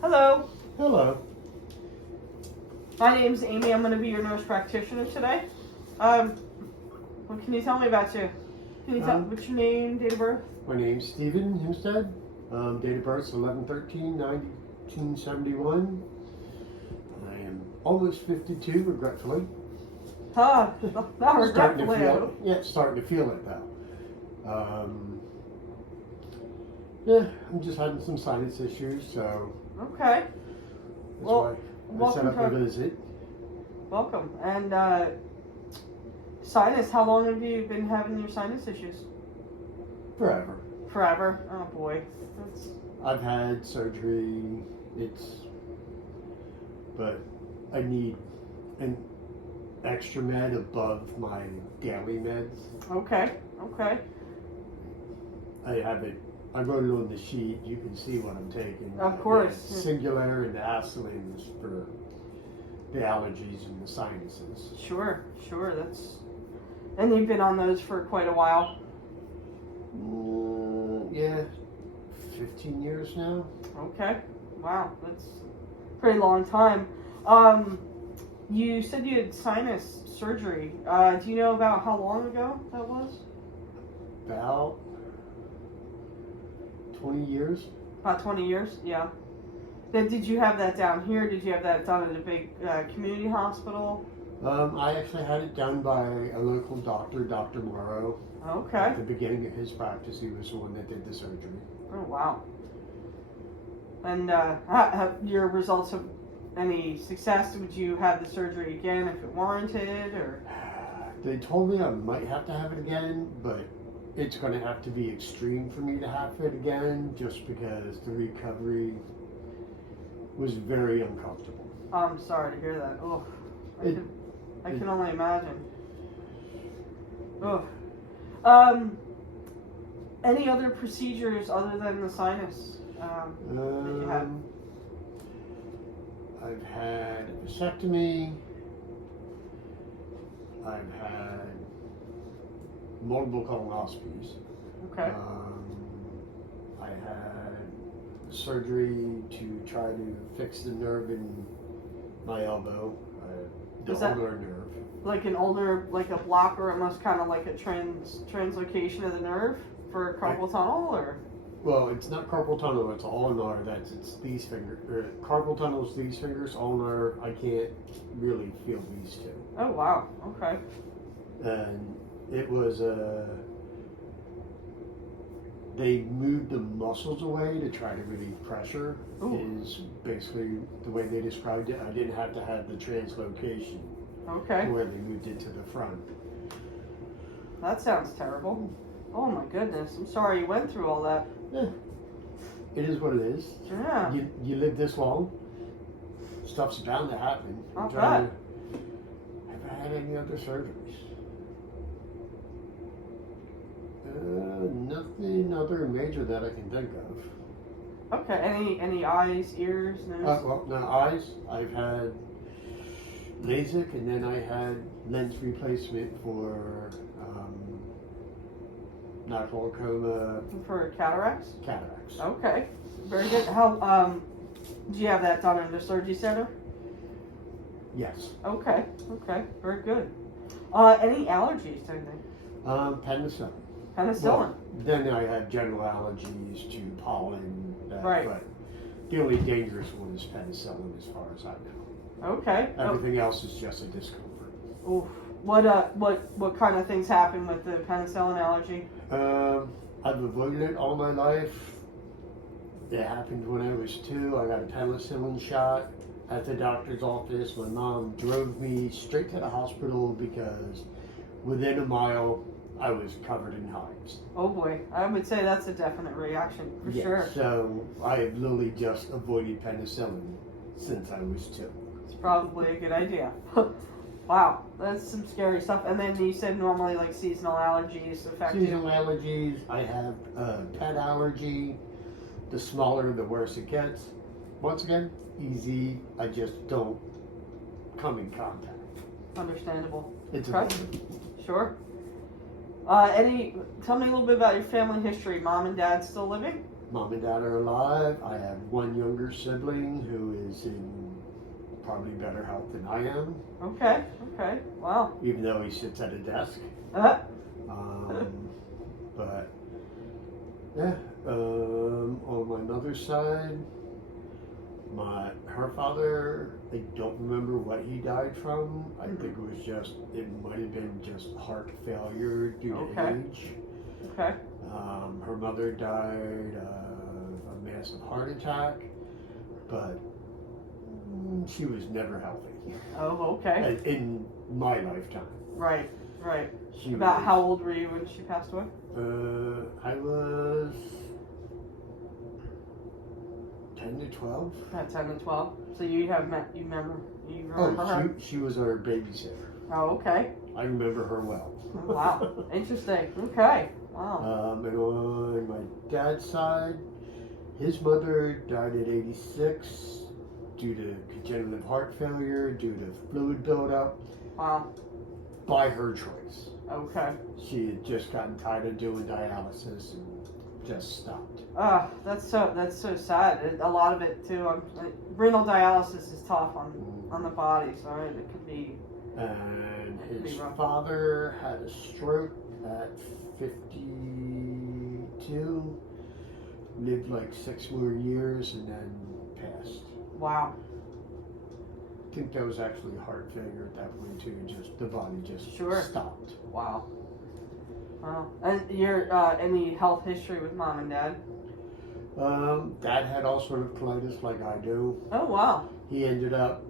Hello, Hello. my name's Amy. I'm going to be your nurse practitioner today. What can you tell me about you? Can you tell what's your name, date of birth? My name's Stephen Hempstead. Date of birth 11/13/1971. I am almost 52, regretfully. Not Starting to regretfully. feel, starting to feel it though. I'm just having some sinus issues, so Okay, that's Well, why I set up a welcome to- visit. welcome. And sinus, how long have you been having your sinus issues? Forever. Forever? Oh boy. I've had surgery. But I need an extra med above my daily meds. Okay. I have it. I wrote it on the sheet. You can see what I'm taking. Of course. Singular and Acylins for the allergies and the sinuses. Sure, and you've been on those for quite a while. Yeah, 15 years now. Okay. Wow, that's a pretty long time. You said you had sinus surgery. Do you know about how long ago that was? About 20 years. About 20 years? Yeah. Then did you have that down here? Did you have that done at a big community hospital? I actually had it done by a local doctor, Dr. Morrow. Okay. At the beginning of his practice, he was the one that did the surgery. Oh, wow. And have your results of any success? Would you have the surgery again if it warranted, or? They told me I might have to have it again, but it's going to have to be extreme for me to have it again, just because the recovery was very uncomfortable. I'm sorry to hear that. Oh, I can only imagine. Oh. Any other procedures other than the sinus that you had? I've had a vasectomy. I've had multiple colonoscopies. Okay. I had surgery to try to fix the nerve in my elbow, the ulnar nerve. Like an ulnar, like a blocker, almost kind of like a translocation of the nerve for carpal tunnel, or? Well, it's not carpal tunnel, it's ulnar. It's these fingers. Carpal tunnel is these fingers. Ulnar, I can't really feel these two. Oh wow. Okay. And it was they moved the muscles away to try to relieve pressure. Ooh. Is basically the way they described it. I didn't have to have the translocation. Okay. Where they moved it to the front. That sounds terrible. Oh my goodness. I'm sorry you went through all that. Yeah. It is what it is. Yeah. You live this long. Stuff's bound to happen. Not bad. Have I had any other surgeries? Nothing other major that I can think of. Okay. Any eyes, ears, nose? Well, no, eyes. I've had LASIK, and then I had lens replacement for glaucoma, For cataracts? cataracts. Okay. Very good. How did you have that done in the surgery center? Yes. Okay. Very good. Any allergies to anything? Penicillin. Penicillin. Well, then I had general allergies to pollen. Right. But the only dangerous one is penicillin, as far as I know. Okay. Everything else is just a discomfort. Oof. What kind of things happen with the penicillin allergy? I've avoided it all my life. It happened when I was 2. I got a penicillin shot at the doctor's office. My mom drove me straight to the hospital because within a mile I was covered in hives. Oh boy, I would say that's a definite reaction for sure. So I have literally just avoided penicillin since I was 2. It's probably a good idea. Wow, that's some scary stuff. And then you said normally like seasonal allergies affect Seasonal you. allergies. I have pet allergy. The smaller, the worse it gets. Once again, easy. I just don't come in contact. Understandable. It's Okay. avoidable. Sure. Tell me a little bit about your family history. Mom and dad still living? mom and dad are alive. I have one younger sibling who is in probably better health than I am, Okay. Okay. Wow. even though he sits at a desk. Uh, But yeah, on my mother's side, her father, I don't remember what he died from. I think it might have been just heart failure due to Okay. age. okay. Her mother died of a massive heart attack, but she was never healthy. Oh, okay. In my lifetime. Right. Right. She About was, how old were you when she passed away? I was 10 to 12. At 10 and 12. So you remember Oh, her? she was our babysitter. Oh, okay. I remember her well. Wow. Interesting. Okay. Wow. And on my dad's side, his mother died at 86 due to congenital heart failure, due to fluid buildup, Wow. by her choice. Okay. She had just gotten tired of doing dialysis and just stopped. That's so sad. A lot of it too. Renal dialysis is tough on the body, so it could be. And his Pretty rough. father had a stroke at 52, lived like 6 more years, and then passed. Wow. I think that was actually heart failure at that point too. Just the body just Sure. stopped. Wow. Wow. And your any health history with mom and dad? Dad had ulcerative colitis like I do. Oh wow. He ended up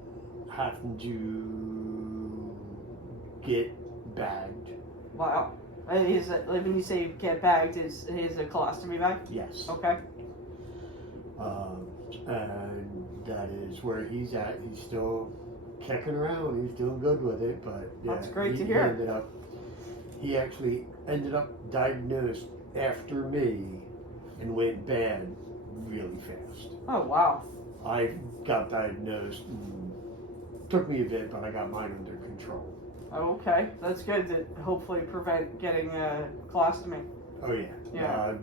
having to get bagged. Wow. And when you say get bagged, is a colostomy bag? Yes. Okay. And that is where he's at. He's still kicking around. He's doing good with it, but yeah, That's great to hear. He actually ended up diagnosed after me and went bad really fast. Oh wow. I got diagnosed. Took me a bit, but I got mine under control. Oh, okay. That's good to hopefully prevent getting a colostomy. Oh yeah. Yeah.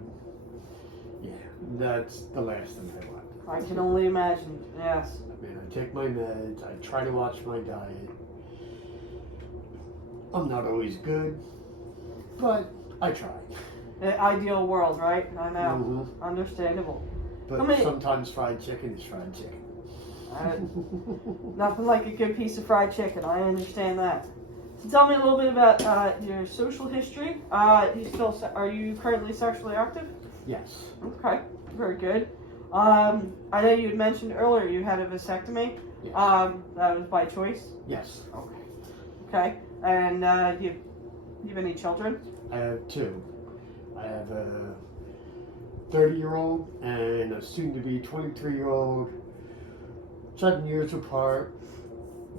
Yeah. That's the last thing I want. I can only imagine. Yes. I mean, I take my meds. I try to watch my diet. I'm not always good, but I try. The ideal world, right? I know. Mhm. Understandable. But I mean- sometimes fried chicken is fried chicken. Nothing like a good piece of fried chicken. I understand that. So tell me a little bit about your social history. Are you currently sexually active? Yes. Okay, very good. I know you had mentioned earlier you had a vasectomy. Yes. That was by choice. Yes. Okay. Okay. And do you have any children? I have 2. I have a 30-year-old and a soon-to-be 23-year-old. 7 years apart.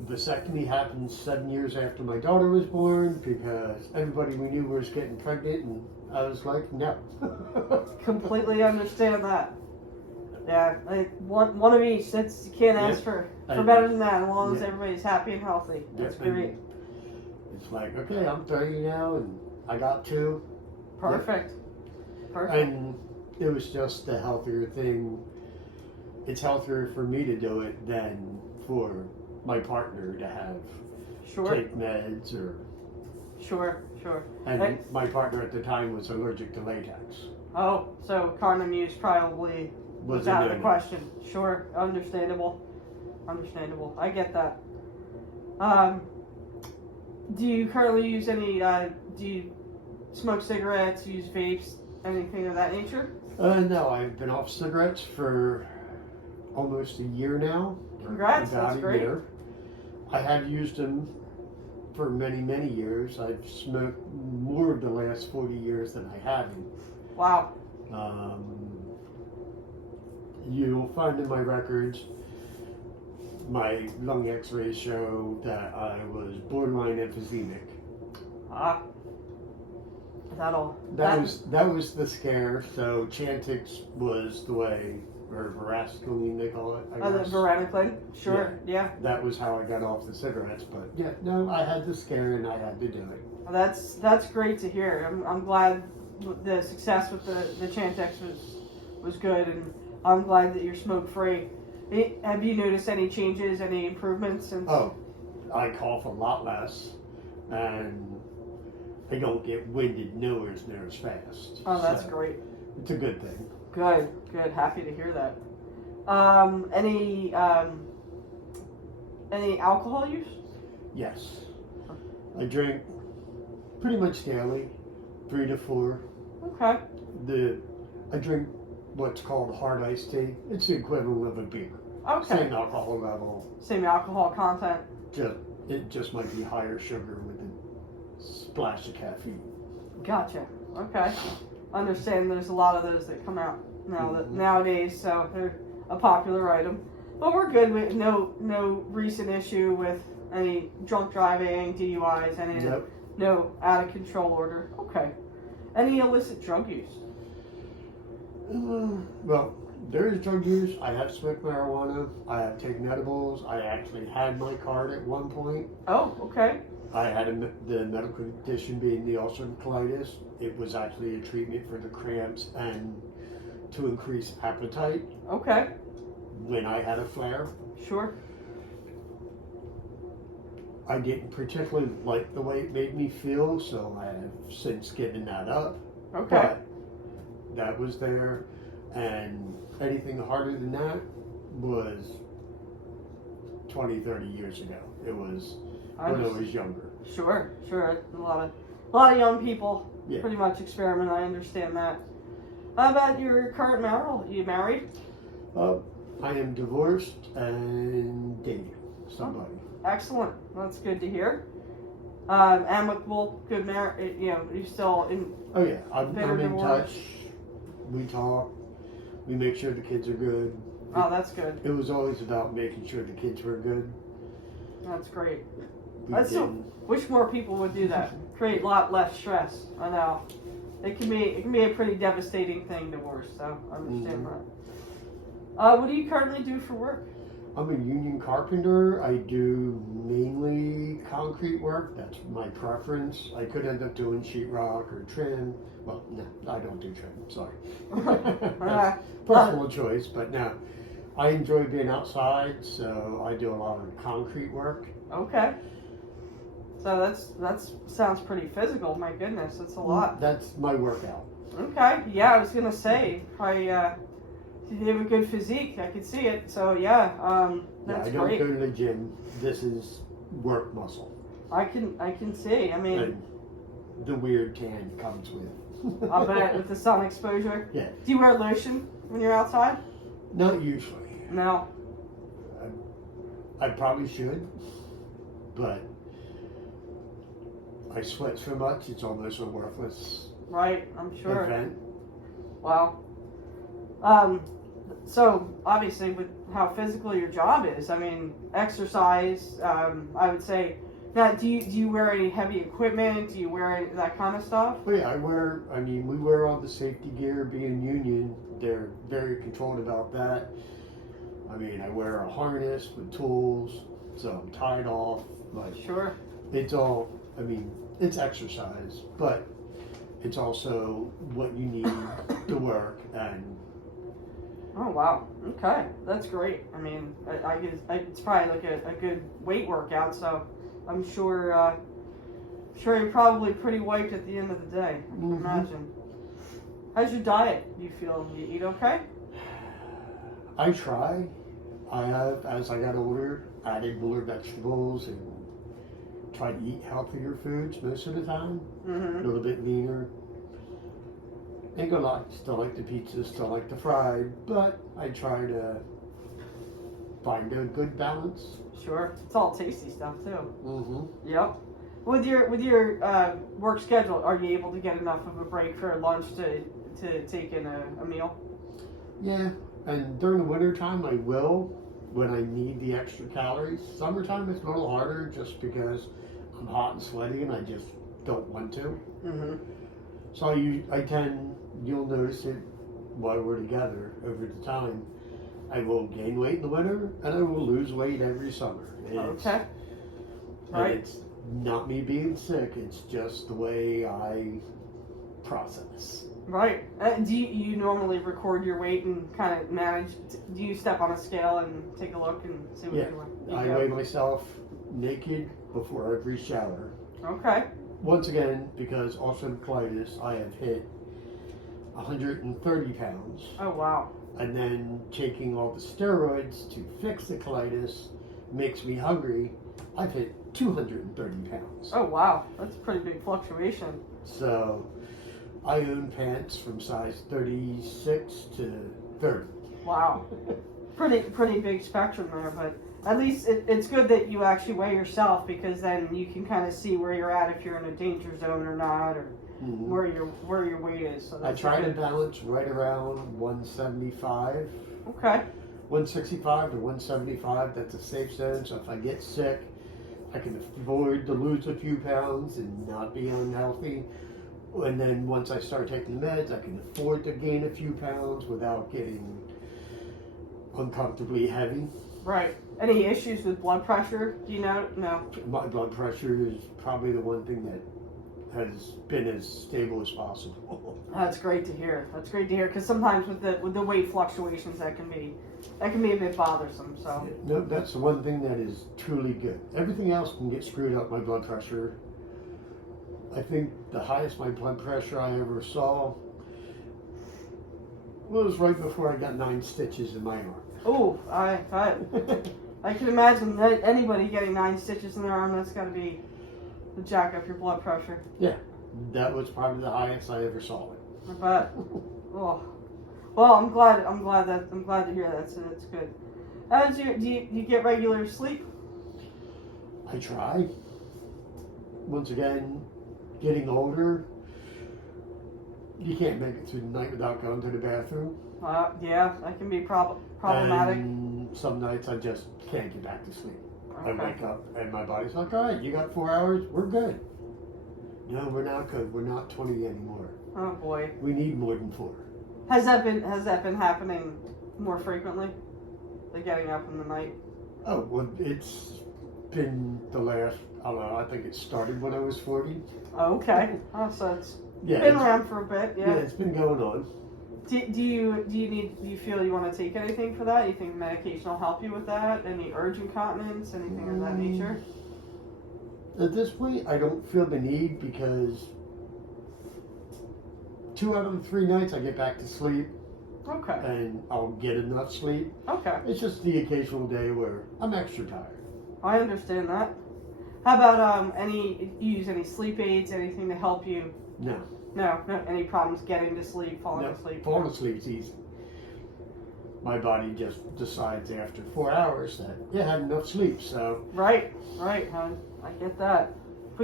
Vasectomy happened 7 years after my daughter was born because everybody we knew was getting pregnant, and I was like, no. Completely understand that. Yeah, one of each. That's you can't ask for better than that. As long as everybody's happy and healthy, that's great. It's like, okay, I'm 30 now, and I got 2. Perfect. Perfect. And it was just the healthier thing. It's healthier for me to do it than for my partner to have Sure. take meds or. Sure. And Hey. my partner at the time was allergic to latex. Oh, so condom use probably was a out of the no-no. question. Sure, understandable. I get that. Do you currently use any? Do you smoke cigarettes? Use vapes? Anything of that nature? No, I've been off cigarettes for almost a year now. Congrats, About that's a great. year. I have used them for many, many years. I've smoked more of the last 40 years than I haven't. Wow. You'll find in my records, my lung x-rays show that I was borderline emphysemic. That was the scare. So Chantix was the way, or Verascoline they call it, I The guess. varenicline? Sure, yeah. That was how I got off the cigarettes. But yeah, no, I had the scare and I had to do it. Well, that's great to hear. I'm glad the success with the Chantix was good, and I'm glad that you're smoke free. Have you noticed any changes, any improvements since? Oh, I cough a lot less, and I don't get winded near as fast. Oh, that's So, great. It's a good thing. Good, good. Happy to hear that. Any alcohol use? Yes. I drink pretty much daily, 3 to 4. Okay. I drink what's called hard iced tea. It's the equivalent of a beer. Okay. Same alcohol level. Same alcohol content. It just might be higher sugar with a splash of caffeine. Gotcha. Okay. Understand there's a lot of those that come out nowadays, so they're a popular item. But we're good with no recent issue with any drunk driving, DUIs, any Yep. no out of control order. Okay. Any illicit drug use? Well, there is drug use. I have smoked marijuana. I have taken edibles. I actually had my card at one point. Oh, okay. I had the medical condition being the ulcerative colitis. It was actually a treatment for the cramps and to increase appetite Okay. when I had a flare. Sure. I didn't particularly like the way it made me feel, so I have since given that up. Okay. But that was there, and anything harder than that was 20, 30 years ago. It was when I was younger. Sure. A lot of young people Yeah. pretty much experiment. I understand that. How about your current marital? You married? I am divorced and dating somebody. Excellent. That's good to hear. Amicable, good marriage. You know, you're still in. Oh yeah, I'm Better in divorce. touch. We talk. We make sure the kids are good. Oh, that's good. It was always about making sure the kids were good. That's great. We That's so. didn't- Wish more people would do that. Create a lot less stress. I know. It can be a pretty devastating thing, divorce. So I understand that. What do you currently do for work? I'm a union carpenter. I do mainly concrete work. That's my preference. I could end up doing sheetrock or trim. Well, no, I don't do trim. Sorry. That's personal choice, but no. I enjoy being outside, so I do a lot of concrete work. Okay. So that's sounds pretty physical. My goodness, that's a lot. That's my workout. Okay. Yeah, I was gonna say probably. You have a good physique. I could see it. So yeah, that's I don't great. go to the gym. This is work muscle. I can see. I mean, And the weird tan comes with. I bet with the sun exposure. Yeah. Do you wear lotion when you're outside? Not usually. No. I probably should, but I sweat so much it's almost a worthless Right. I'm sure. event. Wow. So obviously, with how physical your job is, I mean, exercise. I would say. Now, do you wear any heavy equipment? Do you wear any, that kind of stuff? But yeah, we wear all the safety gear. Being union, they're very controlled about that. I mean, I wear a harness with tools, so I'm tied off. But Sure. it's all, it's exercise, but it's also what you need to work. And Oh wow. Okay, that's great. I mean, it's probably like a good weight workout. So I'm sure you're probably pretty wiped at the end of the day. I can imagine. How's your diet? You feel you eat okay? I try. I have, as I got older, added more vegetables and try to eat healthier foods most of the time. A Mm-hmm. little bit leaner. Ain't gonna lie, still like the pizza, still like the fried, but I try to find a good balance. Sure. It's all tasty stuff too. Mm-hmm. Yep. With your work schedule, are you able to get enough of a break for lunch to take in a meal? Yeah, and during the winter time I will when I need the extra calories. Summertime it's a little harder just because I'm hot and sweaty and I just don't want to. Mm-hmm. So you'll notice it while we're together over the time. I will gain weight in the winter and I will lose weight every summer. Okay. And Right. it's not me being sick, it's just the way I process. Right. Do you normally record your weight and kind of manage? Do you step on a scale and take a look and see what Yeah. you I go? weigh myself naked before every shower. Okay. Once again, because ulcerative colitis, I have hit 130 pounds. Oh wow. And then taking all the steroids to fix the colitis makes me hungry. I've hit 230 pounds. Oh wow. That's a pretty big fluctuation. So I own pants from size 36 to 30. Wow. Pretty big spectrum there, but at least it's good that you actually weigh yourself, because then you can kind of see where you're at, if you're in a danger zone or not, or Mhm. where your weight is. So I that's try to good. balance right around 175. Okay. 165 to 175, that's a safe zone. So if I get sick, I can afford to lose a few pounds and not be unhealthy. And then once I start taking the meds, I can afford to gain a few pounds without getting uncomfortably heavy. Right. Any issues with blood pressure? Do you know? No. My blood pressure is probably the one thing that has been as stable as possible. That's great to hear. That's great to hear, because sometimes with the weight fluctuations, that can be a bit bothersome. So No, that's the one thing that is truly good. Everything else can get screwed up. My blood pressure. I think the highest my blood pressure I ever saw was right before I got 9 stitches in my arm. oh, I can imagine that anybody getting 9 stitches in their arm, that's got to be to jack up your blood pressure. That was probably the highest I ever saw it. I bet. Oh, well, I'm glad to hear that. So that's good. Do you get regular sleep? I try. Once again, getting older, you can't make it through the night without going to the bathroom. Yeah, that can be problematic. And some nights I just can't get back to sleep. I Okay. wake up and my body's like, all right, you got 4 hours, we're good. No, we're not good. We're not 20 anymore. Oh boy. We need more than 4. Has that been happening more frequently? The getting up in the night? Oh, well, it's been the last, I don't know, I think it started when I was 40. Oh, okay. Oh, so it's Yeah, been it's, around for a bit. yeah, Yeah. it's been going on. Do you feel you want to take anything for that? You think medication will help you with that? Any urge incontinence? Anything of that nature? At this point, I don't feel the need because 2 out of the 3 nights I get back to sleep Okay. and I'll get enough sleep. Okay. It's just the occasional day where I'm extra tired. I understand that. How about you use any sleep aids? Anything to help you? No, No. Any problems getting to sleep, falling no, asleep? falling asleep's easy. My body just decides after 4 hours that it had enough sleep, so Right. Hon. I get that. If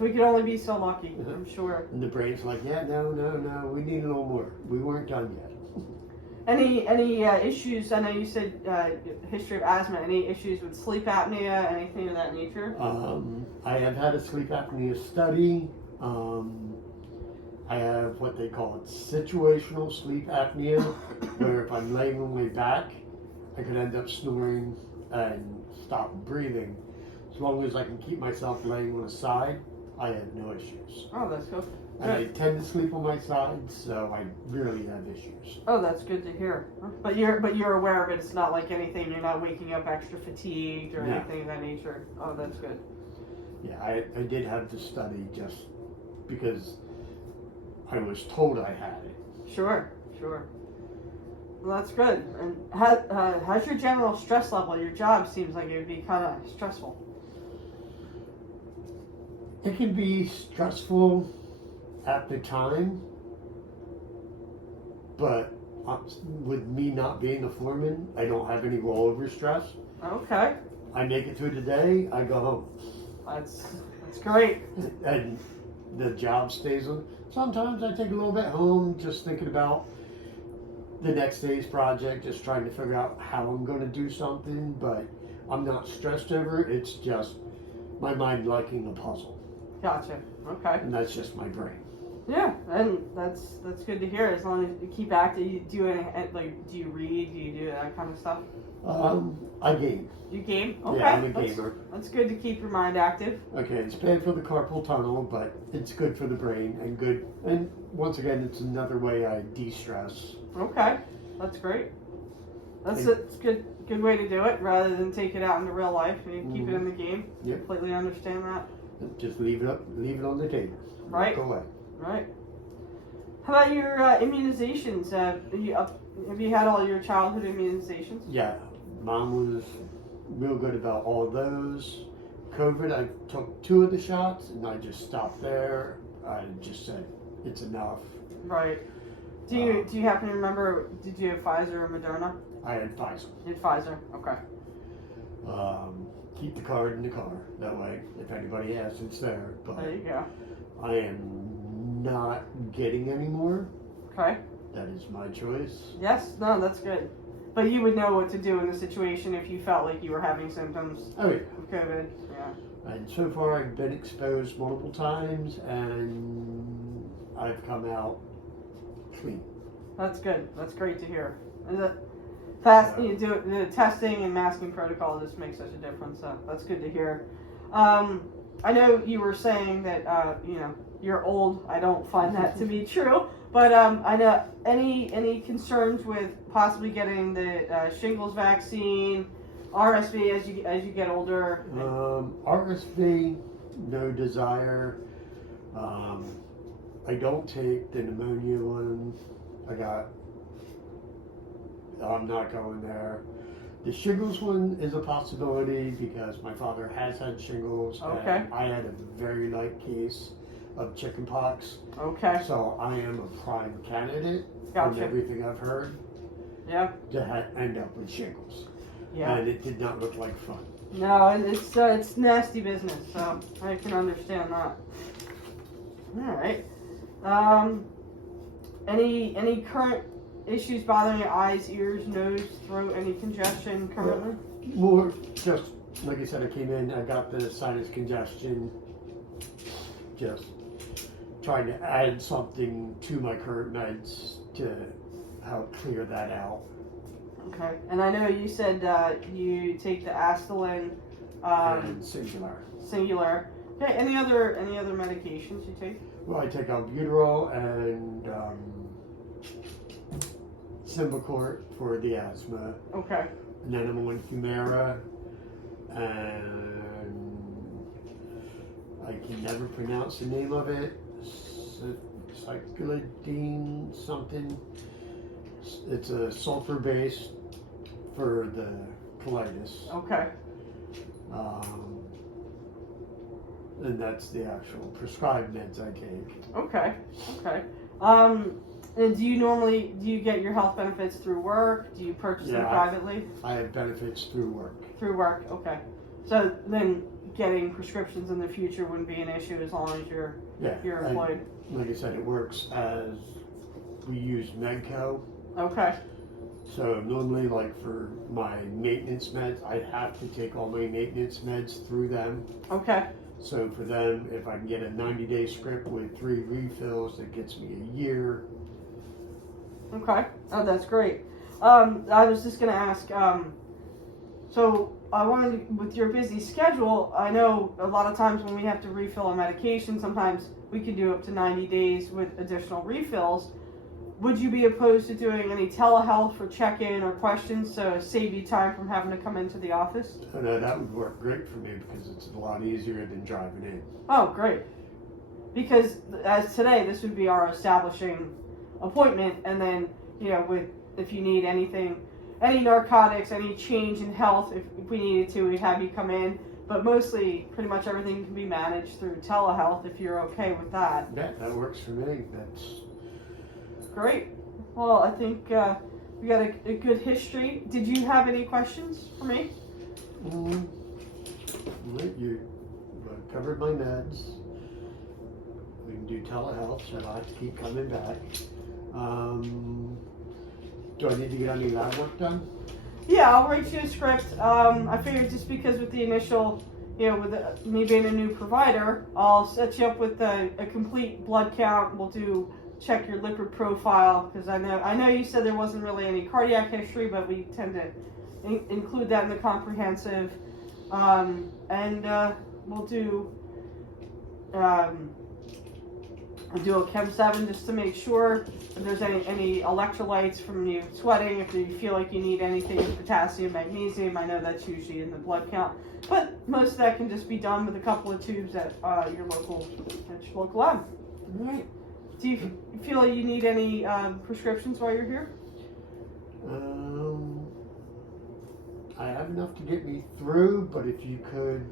we could only be so lucky, I'm sure. and the brain's like, yeah, no, we need a little more. We weren't done yet. Any issues? I know you said history of asthma. Any issues with sleep apnea? Anything of that nature? I have had a sleep apnea study. I have what they call situational sleep apnea, where if I'm laying on my back, I could end up snoring and stop breathing. As long as I can keep myself laying on the side, I have no issues. Oh, that's good. And I tend to sleep on my side, so I rarely have issues. Oh, that's good to hear. But you're aware of it. It's not like anything. You're not waking up extra fatigued or No. anything of that nature. Oh, that's good. Yeah, I did have the study just because I was told I had it. Sure. Well, that's good. And how's your general stress level? Your job seems like it would be kind of stressful. It can be stressful at the time, but with me not being a foreman, I don't have any rollover stress. Okay, I make it through the day, I go home. that's great. And the job stays on. Sometimes I take a little bit home just thinking about the next day's project, just trying to figure out how I'm going to do something, but I'm not stressed over it. It's just my mind liking a puzzle. Gotcha. Okay. And that's just my brain. Yeah, and that's good to hear. As long as you keep active, you do any do you read? Do you do that kind of stuff? I game. You game? Okay. Yeah, I'm a gamer. That's good to keep your mind active. Okay, it's bad for the carpal tunnel, but it's good for the brain and good. And once again, it's another way I de-stress. Okay, that's great. That's a good way to do it rather than take it out into real life and keep it in the game. Yep. Completely understand that. Just leave it on the table. Right. Go away. Right. How about your immunizations? Have you had all your childhood immunizations? Yeah, Mom was real good about all of those. COVID, I took 2 of the shots and I just stopped there. I just said it's enough. Right. Do you happen to remember? Did you have Pfizer or Moderna? I had Pfizer. You had Pfizer. Okay. Keep the card in the car. That way, if anybody asks, it's there. But There you go. I am not getting any more. Okay. That is my choice. Yes. No, that's good. But you would know what to do in the situation if you felt like you were having symptoms Oh yeah. of COVID. Yeah. And so far, I've been exposed multiple times, and I've come out clean. That's good. That's great to hear. And you do it, the testing and masking protocol just makes such a difference. So that's good to hear. I know you were saying that you're old. I don't find that to be true. But I know any concerns with possibly getting the shingles vaccine, RSV as you get older. RSV, no desire. I don't take the pneumonia one. I'm not going there. The shingles one is a possibility because my father has had shingles. Okay. And I had a very light case of chickenpox. Okay. So I am a prime candidate Gotcha. from everything I've heard Yeah. to end up with shingles. Yeah. And it did not look like fun. No, it's nasty business. So I can understand that. All right. Any current issues bothering your eyes, ears, nose, throat? Any congestion currently? More just like I said, I came in, I got the sinus congestion. Just trying to add something to my current meds to help clear that out. Okay. And I know you said you take the Astelin And singular. Okay. Any other medications you take? Well, I take albuterol and Symbicort for the asthma. Okay. And then I'm on Humira, and I can never pronounce the name of it. Cyclidine something. It's a sulfur base for the colitis. Okay. And that's the actual prescribed meds I take. Okay. Okay. And do you get your health benefits through work? Do you purchase them privately? I have benefits through work. Through work. Okay. So then getting prescriptions in the future wouldn't be an issue as long as you're employed. Like I said, it works as we use Medco. Okay. So normally, like for my maintenance meds, I have to take all my maintenance meds through them. Okay. So for them, if I can get a 90-day script with 3 refills, that gets me a year. Okay. Oh, that's great. I was just going to ask, so I wanted, with your busy schedule, I know a lot of times when we have to refill a medication, sometimes we can do up to 90 days with additional refills. Would you be opposed to doing any telehealth for check-in or questions to save you time from having to come into the office? And that would work great for me because it's a lot easier than driving in. Oh, great. Because as today, this would be our establishing appointment, and then, if you need anything, any narcotics, any change in health, if we needed to, we'd have you come in. But mostly, pretty much everything can be managed through telehealth if you're okay with that. Yeah, that works for me. That's great. Well, I think we got a good history. Did you have any questions for me? You covered my meds. We can do telehealth, so I have to keep coming back. Do I need to get any lab work done? Yeah, I'll write you a script. I figured just because with the initial, you know, with me being a new provider, I'll set you up with a complete blood count. We'll check your lipid profile, because I know you said there wasn't really any cardiac history, but we tend to include that in the comprehensive. And we'll do a Chem 7 just to make sure if there's any electrolytes from you sweating, if you feel like you need anything, potassium, magnesium. I know that's usually in the blood count, but most of that can just be done with a couple of tubes at your local lab. All right. Do you feel like you need any prescriptions while you're here? I have enough to get me through, but if you could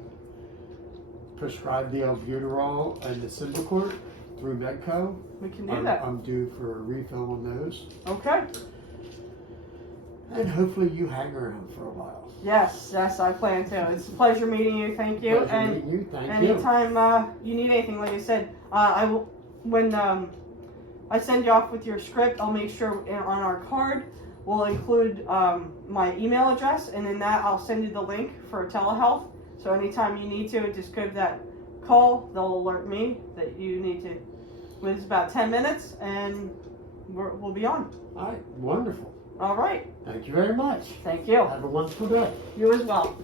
prescribe the albuterol and the Symbicort through Medco, We can do that. I'm due for a refill on those. Okay. And hopefully you hang around for a while. Yes, I plan to. It's a pleasure meeting you. Thank you. Pleasure meeting you. Thank you. Anytime you need anything, like I said, I will. When I send you off with your script, I'll make sure on our card we'll include my email address, and in that I'll send you the link for telehealth. So anytime you need to, just give that call. They'll alert me that you need to. It's about 10 minutes, and we'll be on. All right. Wonderful. All right. Thank you very much. Thank you. Have a wonderful day. You as well.